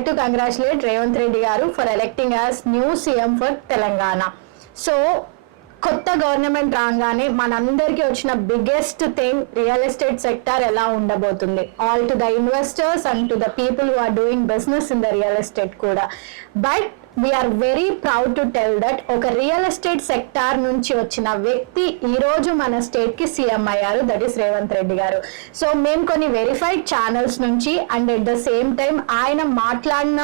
Like to congratulate Revanth Reddy గారు for electing as new CM for Telangana so కొత్త government రాగానే మనందరికీ వచ్చిన biggest thing real estate sector ఎలా ఉండబోతుంది? All to the investors and to the people who are doing business in the real estate కూడా. But we are very proud to tell that ఒక real estate sector నుంచి వచ్చిన వ్యక్తి ఈ రోజు మన స్టేట్కి సీఎం అయ్యారు that is Revanth Reddy garu. So మేము కొన్ని వెరిఫైడ్ ఛానల్స్ నుంచి and at the same time ఆయన మాట్లాడిన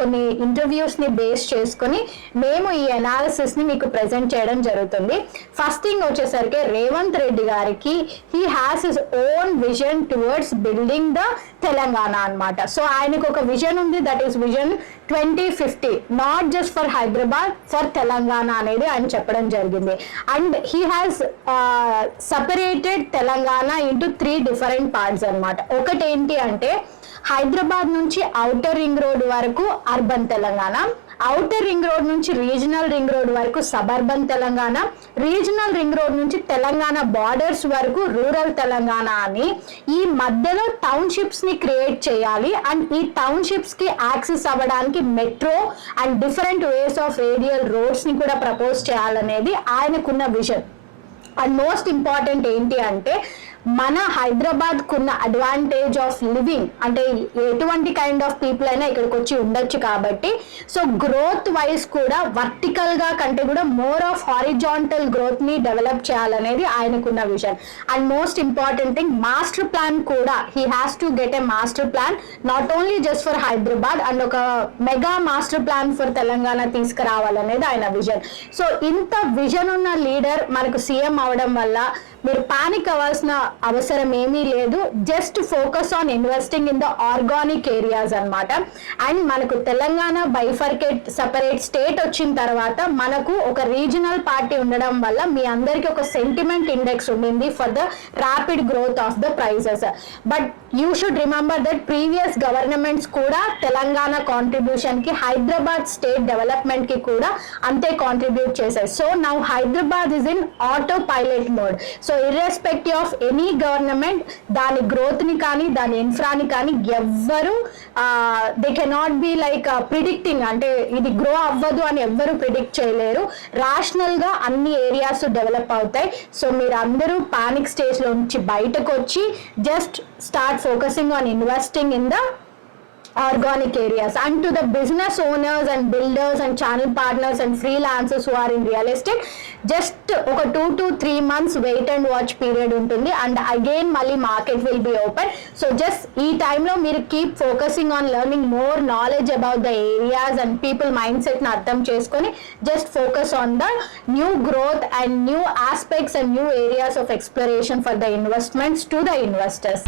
కొన్ని ఇంటర్వ్యూస్ని బేస్ చేసుకొని మేము ఈ అనాలిసిస్ని మీకు ప్రెజెంట్ చేయడం జరుగుతుంది. ఫస్ట్ థింగ్ వచ్చేసరికి రేవంత్ రెడ్డి గారికి he has his own vision towards building the Telangana అన్నమాట. సో ఆయనకు ఒక విజన్ ఉంది that is vision twenty fifty not just for Hyderabad for Telangana అనేది ఆయన చెప్పడం జరిగింది. And he has separated Telangana into three different parts అన్నమాట. ఒకటేంటి అంటే హైదరాబాద్ నుంచి ఔటర్ రింగ్ రోడ్ వరకు urban Telangana outer ring road నుంచి రీజనల్ రింగ్ రోడ్ వరకు suburban Telangana regional ring road నుంచి తెలంగాణ బార్డర్స్ వరకు రూరల్ తెలంగాణ అని ఈ మధ్యలో టౌన్షిప్స్ని క్రియేట్ చేయాలి. అండ్ ఈ టౌన్షిప్స్కి యాక్సెస్ అవ్వడానికి metro and different ways of radial రోడ్స్ని కూడా ప్రపోజ్ చేయాలనేది ఆయనకున్న విజన్. అండ్ మోస్ట్ ఇంపార్టెంట్ ఏంటి అంటే మన హైదరాబాద్ కున్న అడ్వాంటేజ్ ఆఫ్ లివింగ్ అంటే ఎటువంటి కైండ్ ఆఫ్ పీపుల్ అయినా ఇక్కడికి వచ్చి ఉండొచ్చు కాబట్టి సో గ్రోత్ వైజ్ కూడా వర్టికల్గా కంటే కూడా మోర్ ఆఫ్ హారిజాంటల్ గ్రోత్ని డెవలప్ చేయాలనేది ఆయనకున్న vision and most important thing master plan కూడా he has to get a master plan not only just for Hyderabad and ఒక mega master plan for Telangana తీసుకురావాలనేది ఆయన విజన్ సో ఇంత vision ఉన్న leader మనకు CM అవడం వల్ల మీరు పానిక్ అవ్వాల్సిన అవసరం ఏమీ లేదు. Just focus on investing in the organic areas అన్నమాట. అండ్ మనకు తెలంగాణ బైఫర్కేట్ సపరేట్ స్టేట్ వచ్చిన తర్వాత మనకు ఒక రీజనల్ పార్టీ ఉండడం వల్ల మీ అందరికి ఒక సెంటిమెంట్ ఇండెక్స్ ఉండింది for the rapid growth of the prices but you should remember that previous governments కూడా తెలంగాణ కాంట్రిబ్యూషన్కి హైదరాబాద్ స్టేట్ డెవలప్మెంట్కి కూడా అంతే కాంట్రిబ్యూట్ చేశాయి. So now Hyderabad is in autopilot mode so irrespective of any government దాని గ్రోత్ని కానీ దాని ఇన్ఫ్రాని కానీ ఎవ్వరు they cannot be like predicting అంటే ఇది గ్రో అవ్వదు అని ఎవ్వరు ప్రిడిక్ట్ చేయలేరు. రాషనల్గా అన్ని ఏరియాస్ డెవలప్ అవుతాయి. సో మీరు అందరూ పానిక్ స్టేజ్లో నుంచి బయటకు వచ్చి just start focusing on investing in the organic areas and to the business owners and builders and channel partners and freelancers who are in real estate just ఒక two to three months wait and watch period ఉంటుంది. And again మళ్ళీ market will be open so just ఈ టైంలో మీరు keep focusing on learning more knowledge about the areas and people mind సెట్ని అర్థం చేసుకొని just focus on the new growth and new aspects and new areas of exploration for the investments to the investors